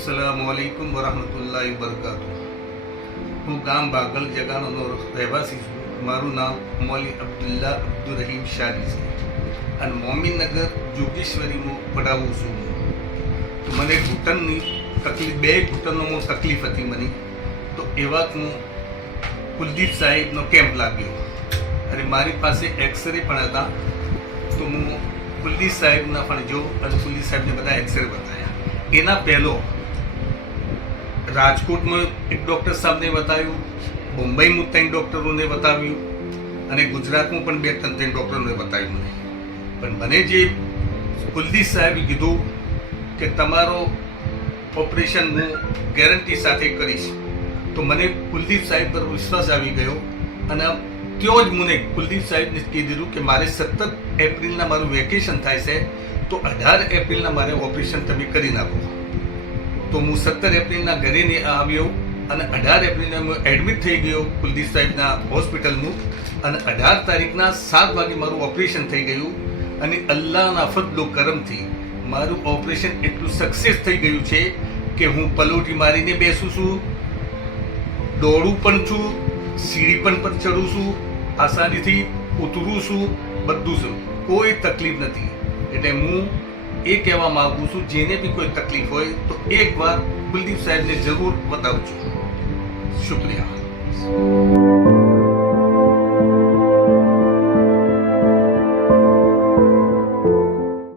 अस्सलामुअलैकुम वरहमतुल्लाहि वबरकातुह। હું ગામ બાગલ જગાનો રહેવાસી છું. મારું નામ મૌલી અબ્દુલ્લા અબ્દુલ રહીમ શાદી છે અને મોમીનગર જોગેશ્વરીમાં પડાવું છું. તો મને ઘૂંટણની તકલીફ, બે ઘૂંટણમાં તકલીફ હતી મને. તો એવા હું કુલદીપ સાહેબનો કેમ્પ લાગ્યો અને મારી પાસે એક્સરે પણ હતા. તો હું કુલદીપ સાહેબના પણ જો અને કુલદીપ સાહેબને બધા એક્સરે બતાવ્યા. એના પહેલો રાજકોટમાં એક ડૉક્ટર સાહેબને બતાવ્યું, મુંબઈમાં 3 ડૉક્ટરોને બતાવ્યું અને ગુજરાતમાં પણ 2-3 ડૉક્ટરોને બતાવ્યું મને. પણ મને જે કુલદીપ સાહેબે કીધું કે તમારો ઓપરેશન હું ગેરંટી સાથે કરીશ, તો મને કુલદીપ સાહેબ પર વિશ્વાસ આવી ગયો અને ત્યાં જ મને કુલદીપ સાહેબને કહી દીધું કે મારે 17 એપ્રિલના મારું વેકેશન થાય છે, તો 18 એપ્રિલના મારે ઓપરેશન તમે કરી નાખો. તો હું 17 એપ્રિલના ઘરે આવ્યો અને 18 એપ્રિલને હું એડમિટ થઈ ગયો કુલદીપ સાહેબના હોસ્પિટલમાં અને 18 તારીખના 7 વાગે મારું ઓપરેશન થઈ ગયું. અને અલ્લાહના ફضل કરમથી મારું ઓપરેશન એટલું સક્સેસ થઈ ગયું છે કે હું પલોટી મારીને બેસું છું, દોડું પણ છું, સીડી પણ પર ચડું છું, આસાનીથી ઉતરું છું, બધું છું, કોઈ તકલીફ નથી. એટલે હું એ કહેવા માગું છું, જેને બી કોઈ તકલીફ હોય તો એકવાર કુલદીપ સાહેબને જરૂર બતાવજો. શુક્રિયા.